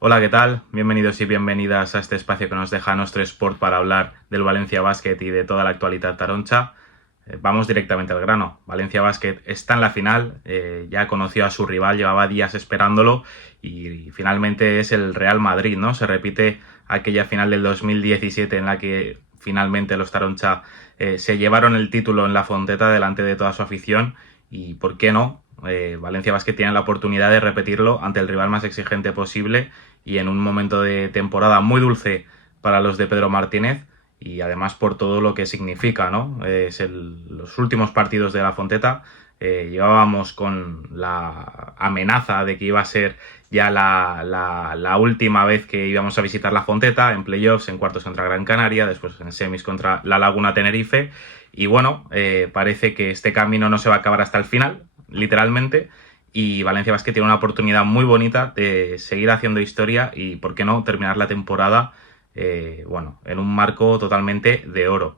Hola, ¿qué tal? Bienvenidos y bienvenidas a este espacio que nos deja nuestro Sport para hablar del Valencia Basket y de toda la actualidad taroncha. Vamos directamente al grano. Valencia Basket está en la final, ya conoció a su rival, llevaba días esperándolo y finalmente es el Real Madrid, ¿no? Se repite aquella final del 2017 en la que finalmente los taroncha se llevaron el título en la Fonteta delante de toda su afición y, ¿por qué no? Valencia Basket tiene la oportunidad de repetirlo ante el rival más exigente posible y en un momento de temporada muy dulce para los de Pedro Martínez y además por todo lo que significa, ¿no? Los últimos partidos de la Fonteta llevábamos con la amenaza de que iba a ser ya la última vez que íbamos a visitar la Fonteta, en playoffs, en cuartos contra Gran Canaria, después en semis contra la Laguna Tenerife, y bueno, parece que este camino no se va a acabar hasta el final, literalmente, y Valencia Basket tiene una oportunidad muy bonita de seguir haciendo historia y, ¿por qué no?, terminar la temporada en un marco totalmente de oro.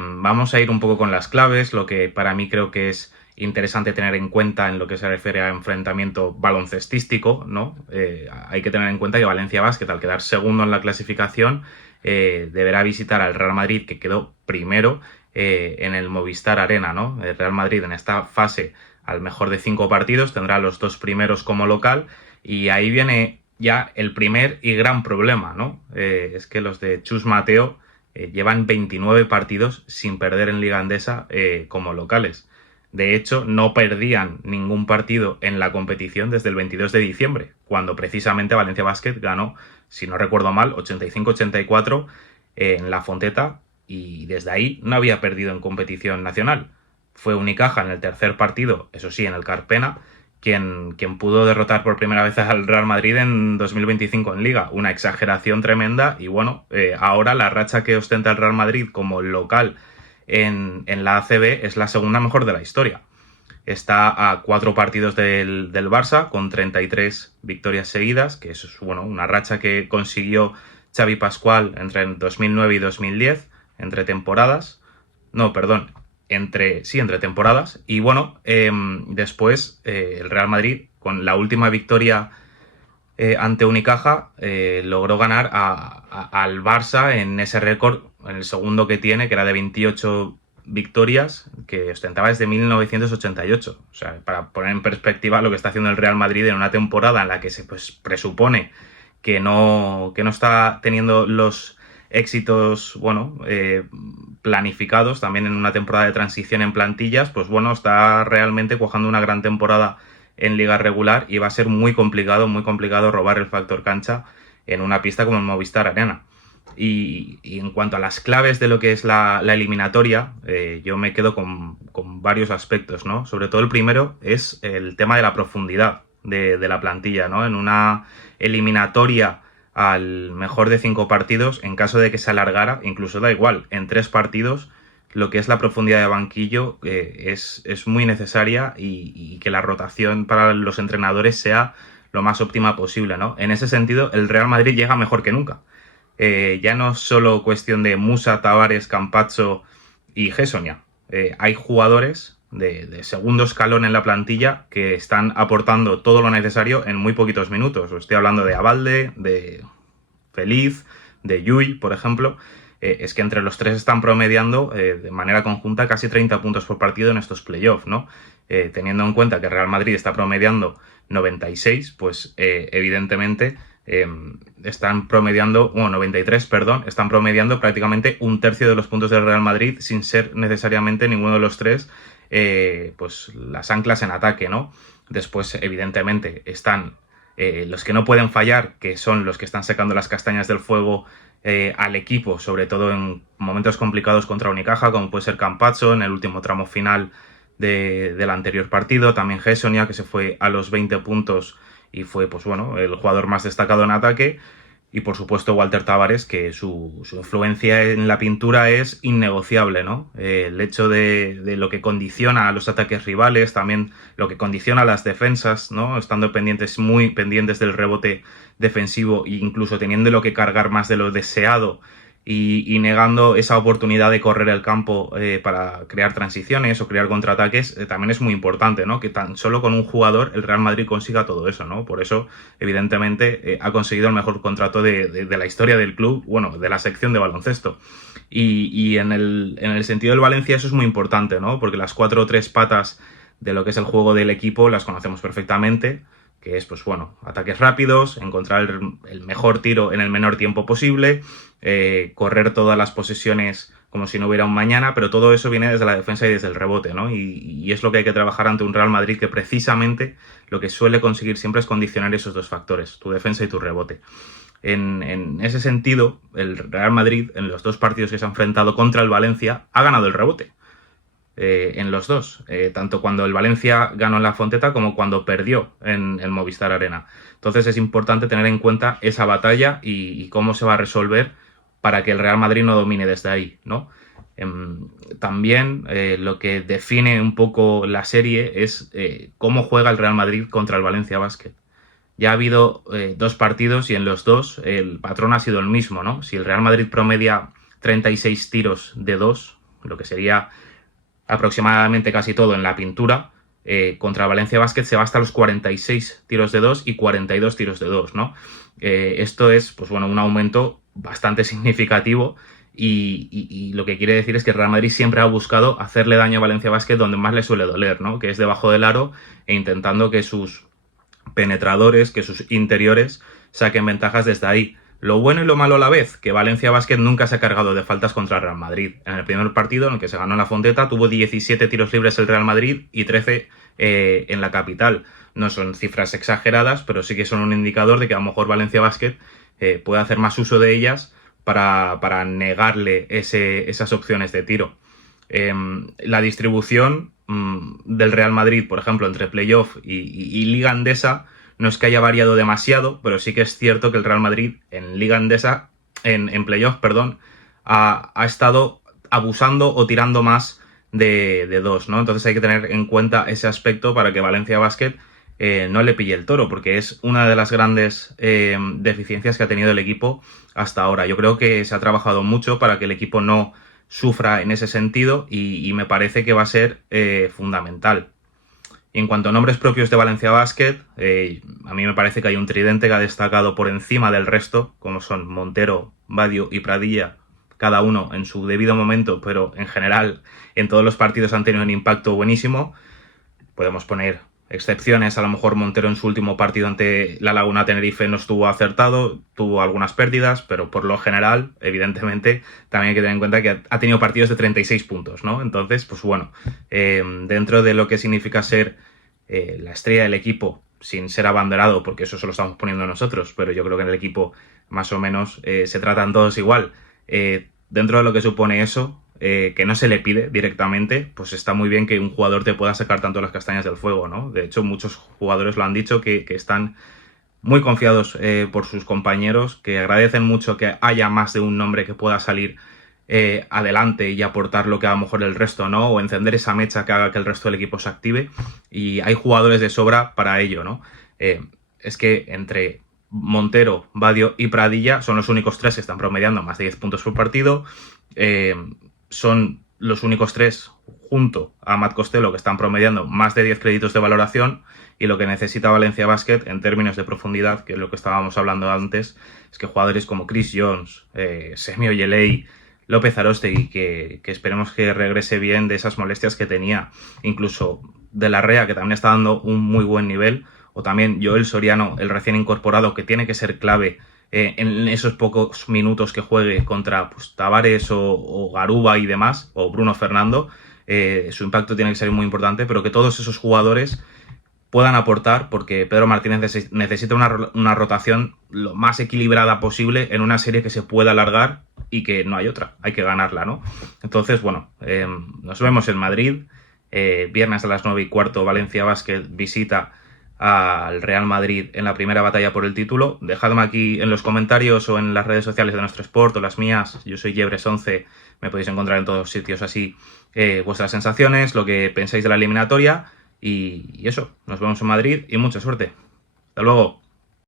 Vamos a ir un poco con las claves, lo que para mí creo que es interesante tener en cuenta en lo que se refiere a enfrentamiento baloncestístico, ¿no? Hay que tener en cuenta que Valencia Basket, al quedar segundo en la clasificación, deberá visitar al Real Madrid, que quedó primero en el Movistar Arena, ¿no? El Real Madrid en esta fase, al mejor de 5 partidos, tendrá los 2 primeros como local y ahí viene ya el primer y gran problema, ¿no? Es que los de Chus Mateo llevan 29 partidos sin perder en Liga Endesa como locales. De hecho, no perdían ningún partido en la competición desde el 22 de diciembre, cuando precisamente Valencia Basket ganó, si no recuerdo mal, 85-84 en la Fonteta y desde ahí no había perdido en competición nacional. Fue Unicaja en el tercer partido, eso sí, en el Carpena, quien pudo derrotar por primera vez al Real Madrid en 2025 en Liga. Una exageración tremenda y bueno, ahora la racha que ostenta el Real Madrid como local en la ACB es la segunda mejor de la historia. Está a 4 partidos del Barça con 33 victorias seguidas, que es bueno, una racha que consiguió Xavi Pascual entre 2009 y 2010, entre temporadas. No, perdón, entre temporadas. Y bueno, después el Real Madrid, con la última victoria ante Unicaja, logró ganar al Barça en ese récord, en el segundo que tiene, que era de 28 victorias, que ostentaba desde 1988. O sea, para poner en perspectiva lo que está haciendo el Real Madrid en una temporada en la que se presupone que no está teniendo los éxitos, bueno, planificados, también en una temporada de transición en plantillas, pues bueno, está realmente cuajando una gran temporada en liga regular y va a ser muy complicado robar el factor cancha en una pista como el Movistar Arena. Y en cuanto a las claves de lo que es la eliminatoria, yo me quedo con varios aspectos, ¿no? Sobre todo el primero es el tema de la profundidad de la plantilla, ¿no? En una eliminatoria al mejor de 5 partidos, en caso de que se alargara, incluso da igual, en 3 partidos, lo que es la profundidad de banquillo es muy necesaria y que la rotación para los entrenadores sea lo más óptima posible, ¿no? En ese sentido, el Real Madrid llega mejor que nunca. Ya no es solo cuestión de Musa, Tavares, Campazzo y Gessonia. Hay jugadores de segundo escalón en la plantilla que están aportando todo lo necesario en muy poquitos minutos. Estoy hablando de Abalde, de Feliz, de Yui, por ejemplo. Es que entre los tres están promediando de manera conjunta casi 30 puntos por partido en estos playoffs, ¿no? Teniendo en cuenta que Real Madrid está promediando 96, pues evidentemente están promediando, 93, perdón, están promediando prácticamente un tercio de los puntos del Real Madrid sin ser necesariamente ninguno de los tres pues las anclas en ataque, ¿no? Después, evidentemente, están los que no pueden fallar, que son los que están sacando las castañas del fuego al equipo, sobre todo en momentos complicados contra Unicaja, como puede ser Campazzo en el último tramo final del anterior partido, también Gessonia, que se fue a los 20 puntos y fue, pues bueno, el jugador más destacado en ataque, y por supuesto Walter Tavares, que su influencia en la pintura es innegociable, ¿no? El hecho de lo que condiciona a los ataques rivales, también lo que condiciona a las defensas, ¿no? Estando muy pendientes del rebote defensivo e incluso teniendo lo que cargar más de lo deseado y negando esa oportunidad de correr el campo para crear transiciones o crear contraataques, también es muy importante, ¿no? Que tan solo con un jugador el Real Madrid consiga todo eso, ¿no? Por eso, evidentemente, ha conseguido el mejor contrato de la historia del club, bueno, de la sección de baloncesto. Y en el sentido del Valencia eso es muy importante, ¿no? Porque las 4 o 3 patas de lo que es el juego del equipo las conocemos perfectamente, que es, pues bueno, ataques rápidos, encontrar el mejor tiro en el menor tiempo posible, correr todas las posesiones como si no hubiera un mañana, pero todo eso viene desde la defensa y desde el rebote, ¿no? Y es lo que hay que trabajar ante un Real Madrid que precisamente lo que suele conseguir siempre es condicionar esos dos factores, tu defensa y tu rebote. En ese sentido, el Real Madrid, en los 2 partidos que se ha enfrentado contra el Valencia, ha ganado el rebote. En los 2, tanto cuando el Valencia ganó en la Fonteta como cuando perdió en el Movistar Arena. Entonces es importante tener en cuenta esa batalla y cómo se va a resolver para que el Real Madrid no domine desde ahí, ¿no? También lo que define un poco la serie es cómo juega el Real Madrid contra el Valencia Basket. Ya ha habido 2 partidos y en los 2 el patrón ha sido el mismo, ¿no? Si el Real Madrid promedia 36 tiros de 2, lo que sería aproximadamente casi todo en la pintura, contra Valencia Basket se va hasta los 46 tiros de 2 y 42 tiros de 2, ¿no? Esto es, pues bueno, un aumento bastante significativo y lo que quiere decir es que el Real Madrid siempre ha buscado hacerle daño a Valencia Basket donde más le suele doler, ¿no? Que es debajo del aro e intentando que sus penetradores, que sus interiores saquen ventajas desde ahí. Lo bueno y lo malo a la vez, que Valencia Basket nunca se ha cargado de faltas contra el Real Madrid. En el primer partido, en el que se ganó en la Fonteta, tuvo 17 tiros libres el Real Madrid y 13 en la capital. No son cifras exageradas, pero sí que son un indicador de que a lo mejor Valencia Basket puede hacer más uso de ellas para negarle esas opciones de tiro. La distribución del Real Madrid, por ejemplo, entre playoff y Liga Endesa, no es que haya variado demasiado, pero sí que es cierto que el Real Madrid en Liga Endesa, en playoff, perdón, ha estado abusando o tirando más de 2, ¿no? Entonces hay que tener en cuenta ese aspecto para que Valencia Basket no le pille el toro, porque es una de las grandes deficiencias que ha tenido el equipo hasta ahora. Yo creo que se ha trabajado mucho para que el equipo no sufra en ese sentido y me parece que va a ser fundamental. Y en cuanto a nombres propios de Valencia Basket, a mí me parece que hay un tridente que ha destacado por encima del resto, como son Montero, Badio y Pradilla, cada uno en su debido momento, pero en general en todos los partidos han tenido un impacto buenísimo. Podemos poner excepciones, a lo mejor Montero en su último partido ante la Laguna Tenerife no estuvo acertado, tuvo algunas pérdidas, pero por lo general, evidentemente, también hay que tener en cuenta que ha tenido partidos de 36 puntos, ¿no? Entonces, pues bueno, dentro de lo que significa ser la estrella del equipo, sin ser abanderado, porque eso se lo estamos poniendo nosotros, pero yo creo que en el equipo más o menos se tratan todos igual. Dentro de lo que supone eso, que no se le pide directamente, pues está muy bien que un jugador te pueda sacar tanto las castañas del fuego, ¿no? De hecho, muchos jugadores lo han dicho que están muy confiados por sus compañeros, que agradecen mucho que haya más de un nombre que pueda salir adelante y aportar lo que a lo mejor el resto no, o encender esa mecha que haga que el resto del equipo se active, y hay jugadores de sobra para ello, ¿no? Es que entre Montero, Badio y Pradilla son los únicos 3 que están promediando más de 10 puntos por partido, son los únicos 3 junto a Matt Costello que están promediando más de 10 créditos de valoración, y lo que necesita Valencia Basket en términos de profundidad, que es lo que estábamos hablando antes, es que jugadores como Chris Jones, Semi Ojeley, López Aróstegui, que esperemos que regrese bien de esas molestias que tenía, incluso De la Rea, que también está dando un muy buen nivel, o también Joel Soriano, el recién incorporado, que tiene que ser clave en esos pocos minutos que juegue contra pues, Tavares o Garuba y demás, o Bruno Fernando. Su impacto tiene que ser muy importante, pero que todos esos jugadores puedan aportar, porque Pedro Martínez necesita una rotación lo más equilibrada posible en una serie que se pueda alargar y que no hay otra, hay que ganarla, ¿no? Entonces, bueno, nos vemos en Madrid, viernes a las 9:15, Valencia Basket visita al Real Madrid en la primera batalla por el título. Dejadme aquí en los comentarios o en las redes sociales de Nuestro Sport o las mías, yo soy Yebres11, me podéis encontrar en todos sitios así, vuestras sensaciones, lo que pensáis de la eliminatoria, y eso, nos vemos en Madrid y mucha suerte. Hasta luego.